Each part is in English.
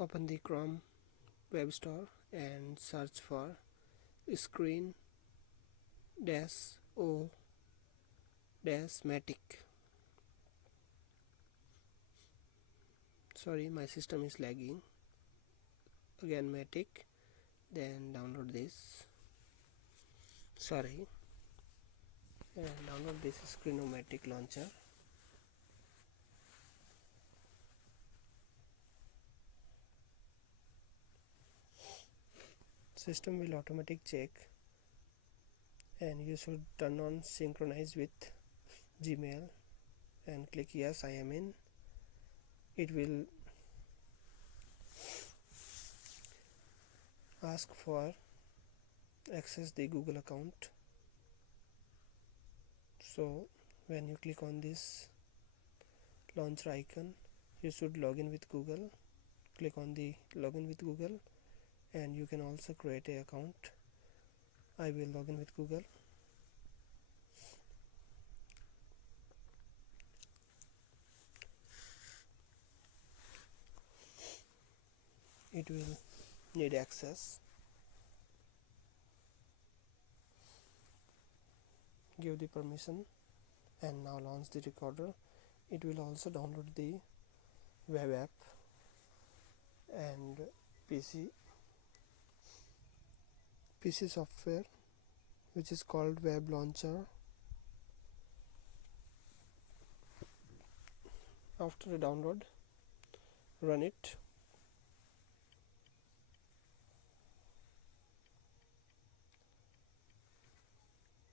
Open the Chrome web store and search for screen o matic. Sorry, my system is lagging. Again matic, then download this. Sorry, and download this screen-o-matic launcher. System will automatic check, and you should turn on synchronize with Gmail and click yes, I am in. It will ask for access the Google account. So when you click on this launcher icon, you should log in with Google. Click on the login with Google, and you can also create an account. I will log in with Google. It will need access. Give the permission, and now launch the recorder. It will also download the web app and PC software, which is called web launcher. After the download, run it.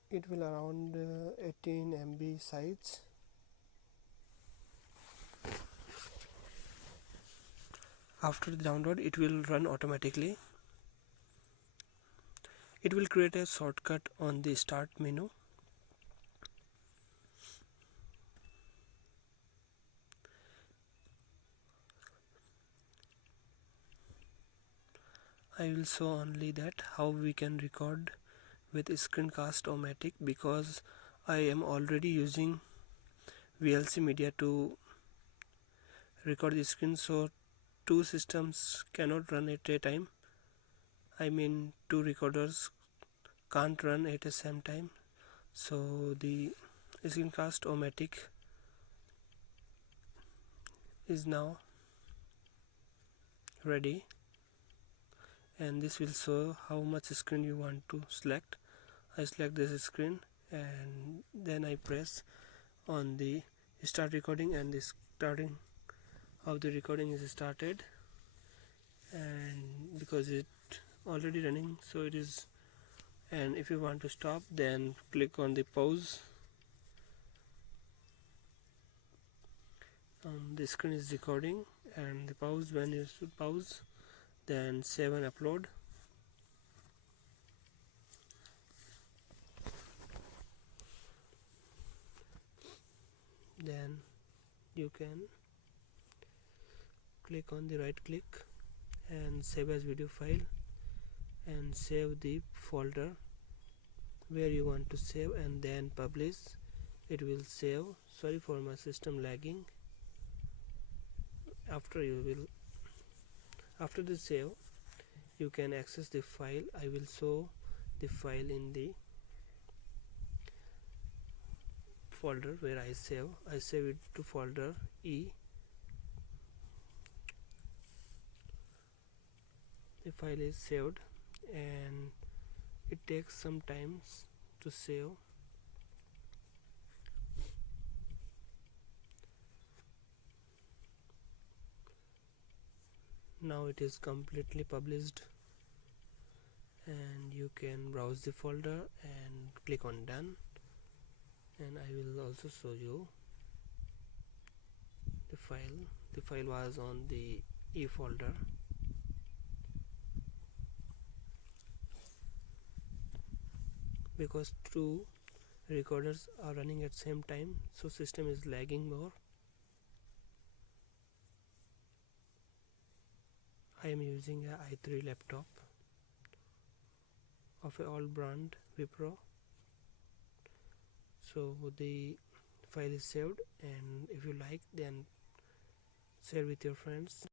It will around 18 MB size. After the download, it will run automatically. It will create a shortcut on the start menu. I will show only that how we can record with screencast or matic, because I am already using VLC media to record the screen, so two systems cannot run at a time. I mean, two recorders can't run at the same time. So the screencast or matic is now ready, and this will show how much screen you want to select. I select this screen, and then I press on the start recording, and the starting of the recording is started. And because it already running, so it is. And if you want to stop, then click on the pause. The screen is recording, and the pause, when you should pause, then save and upload. Then you can click on the right click and save as video file, and save the folder where you want to save, and then publish. It will save. Sorry for my system lagging. After the save, you can access the file. I will show the file in the folder where I save it to folder E. The file is saved, and it takes some time to save. Now it is completely published, and you can browse the folder and click on done. And I will also show you the file. The file was on the E folder. Because two recorders are running at same time, so system is lagging more. I am using a i3 laptop of a old brand Wipro. So the file is saved, and if you like, then share with your friends.